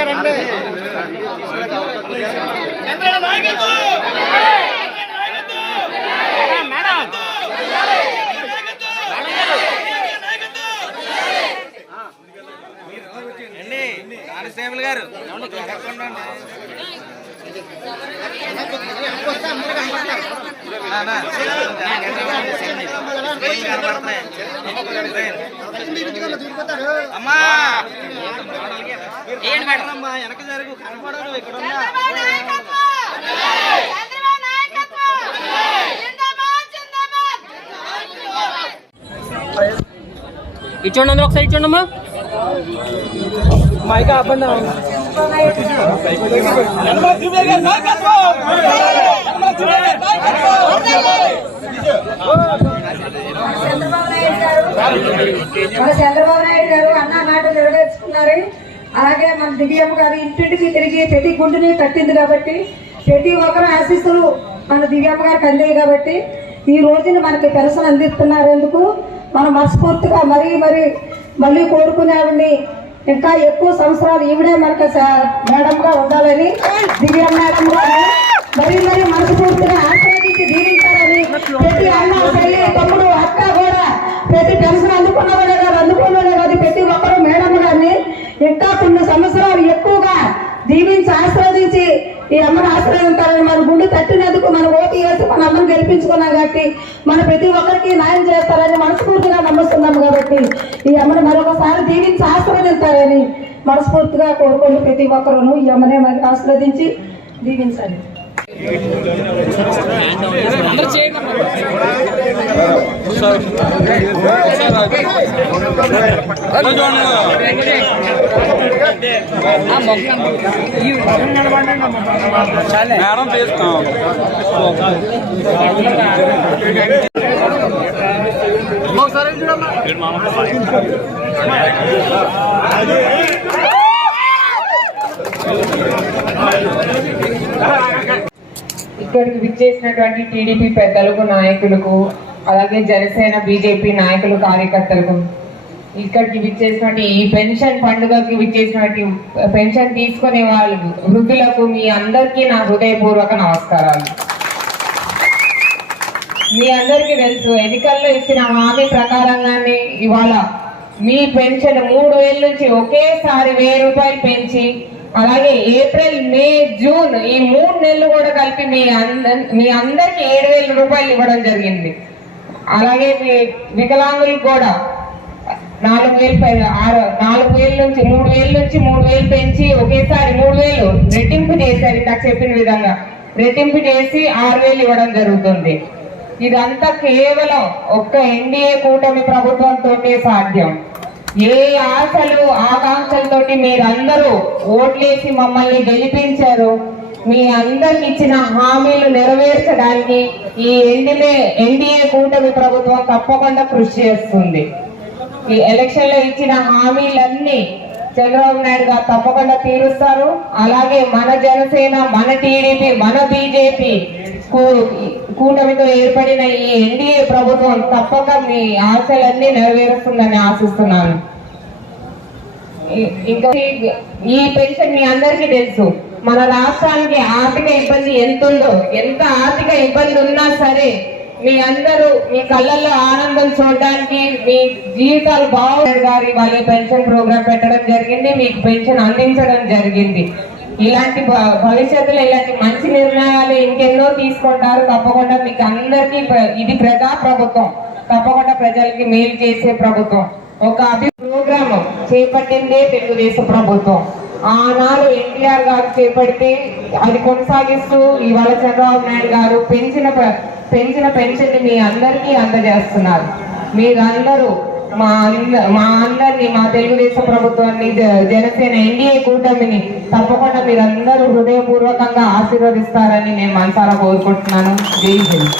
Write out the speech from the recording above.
అంటే? కానిస్టేబుల్ గారు కనపడుతున్నాయి అమ్మా! ఏంటి మేడం? అమ్మా వెనక జరుగు కనపడదు ఇక్కడ ఉన్నా. చంద్రబాబు నాయకత్వం! చంద్రబాబు నాయకత్వం! జిందాబాద్ జిందాబాద్! ఇచ్చోండి అందరూ ఒకసారి ఇచ్చోండి అమ్మా. చంద్రబాబు నాయుడు గారు! మన చంద్రబాబు నాయుడు గారు అన్న మాట నెరవేర్చుకున్నారు. అలాగే మన దివ్యమ్మ గారు ఇంటింటికి తిరిగి ప్రతి గుండుని కట్టింది కాబట్టి ప్రతి ఒక్కరు ఆశీస్సులు మన దివ్యమ్మ గారికి అందాయి కాబట్టి ఈ రోజున మనకి పెన్షన్ అందిస్తున్నారు ఎందుకు మనం మనస్ఫూర్తిగా మరీ మరీ మళ్ళీ కోరుకునేవాడిని ఇంకా ఎక్కువ సంవత్సరాలు ఈవిడే మనకు మేడంగా ఉండాలని దివ్య మేడం గారు మరీ మరీ మనస్ఫూర్తిగా ఆశీర్వదించి దీవించాలని ప్రతి అన్న చెల్లి తమ్ముడు అక్క కూడా ప్రతి పెన్షన్ అందుకున్నవాడే కాదు అందుకున్నవాడే కాదు ప్రతి ఒక్కరు మేడం గారిని ఇంకా కొన్ని సంవత్సరాలు ఎక్కువగా దీవించి ఆశీర్వదించి ఈ అమ్మను ఆశీర్వదించాలని మన గుండు తట్టినందుకు మన ఓటు వేసి మన అమ్మను గెలిపించుకున్నాం కాబట్టి మన ప్రతి ఒక్కరికి న్యాయం చేస్తారని మనస్ఫూర్తిగా నమ్ముతున్నాం కాబట్టి ఈ అమ్మను మరొకసారి దీవించి ఆశీర్వదించాలని మనస్ఫూర్తిగా కోరుకుని ప్రతి ఒక్కరును ఈ అమ్మనే మరి ఆశీర్వదించి దీవించాలి మేడం తీసుకున్నాం అమ్మా. ఆ మొక్కలు ఈ మేడం తీస్తాం ఇక్కడికి విచ్చేసినటువంటి టీడీపీ పెద్దలకు నాయకులకు అలాగే జనసేన బీజేపీ నాయకులు కార్యకర్తలకు ఇక్కడికి విచ్చేసినటువంటి ఈ పెన్షన్ పండుగకి విచ్చేసినటువంటి పెన్షన్ తీసుకునే వాళ్ళు వృద్ధులకు మీ అందరికీ నా హృదయపూర్వక నమస్కారాలు. మీ అందరికీ తెలుసు ఎన్నికల్లో ఇచ్చిన హామీ ప్రకారంగానే ఇవాళ మీ పెన్షన్ మూడు వేల నుంచి ఒకేసారి వెయ్యి రూపాయలు పెంచి అలాగే ఏప్రిల్ మే జూన్ ఈ మూడు నెలలు కూడా కలిపి మీ అంద మీ అందరికి ఏడు వేల రూపాయలు ఇవ్వడం జరిగింది. అలాగే మీ వికలాంగులకు కూడా నాలుగు వేలు ఆరు నాలుగు వేల నుంచి మూడు వేల నుంచి మూడు వేలు పెంచి ఒకేసారి మూడు వేలు రెట్టింపు చేశారు ఇందాక చెప్పిన విధంగా. రెట్టింపు చేసి ఆరు వేలు ఇవ్వడం జరుగుతుంది. ఇదంతా కేవలం ఒక్క ఎన్డీఏ కూటమి ప్రభుత్వంతో సాధ్యం. ఏ ఆశలు ఆకాంక్షలతోటి మీరందరూ ఓట్లేసి మమ్మల్ని గెలిపించారు. మీ అందరికి ఇచ్చిన హామీలు నెరవేర్చడానికి ఈ ఎన్డీఏ ఎన్డీఏ కూటమి ప్రభుత్వం తప్పకుండా కృషి చేస్తుంది. ఈ ఎలక్షన్లో ఇచ్చిన హామీలన్నీ చంద్రబాబు నాయుడు గారు తప్పకుండా తీరుస్తారు. అలాగే మన జనసేన మన టీడీపీ మన బీజేపీ కూటమితో ఏర్పడిన ఈ ఎన్డీఏ ప్రభుత్వం తప్పక మీ ఆశలన్నీ నెరవేరుస్తుందని ఆశిస్తున్నాను. ఇంకా ఈ- పెన్షన్ మీ అందరికీ తెలుసు. మన రాష్ట్రానికి ఆర్థిక ఇబ్బంది ఎంత ఉందో ఎంత ఆర్థిక ఇబ్బంది ఉన్నా సరే మీ అందరూ మీ కళ్ళల్లో ఆనందం చూడడానికి మీ జీవితాలు బాగుండదు గారి వాళ్ళ పెన్షన్ ప్రోగ్రామ్ పెట్టడం జరిగింది మీకు పెన్షన్ అందించడం జరిగింది. ఇలాంటి భ- భవిష్యత్తులో ఇలాంటి మంచి నిర్ణయాలు ఇంకెన్నో తీసుకుంటారు. తప్పకుండా మీకు అందరికీ ప్ర- ఇది ప్రజా ప్రభుత్వం. తప్పకుండా ప్రజలకి మేలు చేసే ప్రభుత్వం. ఒక అభి ప్రోగ్రామ్ చేపట్టిందే తెలుగుదేశం ప్రభుత్వం. ఆనాడు ఎన్టీఆర్ గారు చేపడితే అది కొనసాగిస్తూ ఇవాళ చంద్రబాబు నాయుడు గారు పెంచిన పెంచిన పెన్షన్ మీ అందరికీ అందజేస్తున్నారు. మీరందరూ మా అంద మా అందరిని మా తెలుగుదేశం ప్రభుత్వాన్ని జ- జనసేన ఎన్డీఏ కూటమిని తప్పకుండా మీరందరూ హృదయపూర్వకంగా ఆశీర్వదిస్తారని నేను మనసారా కోరుకుంటున్నాను. జై హింద్.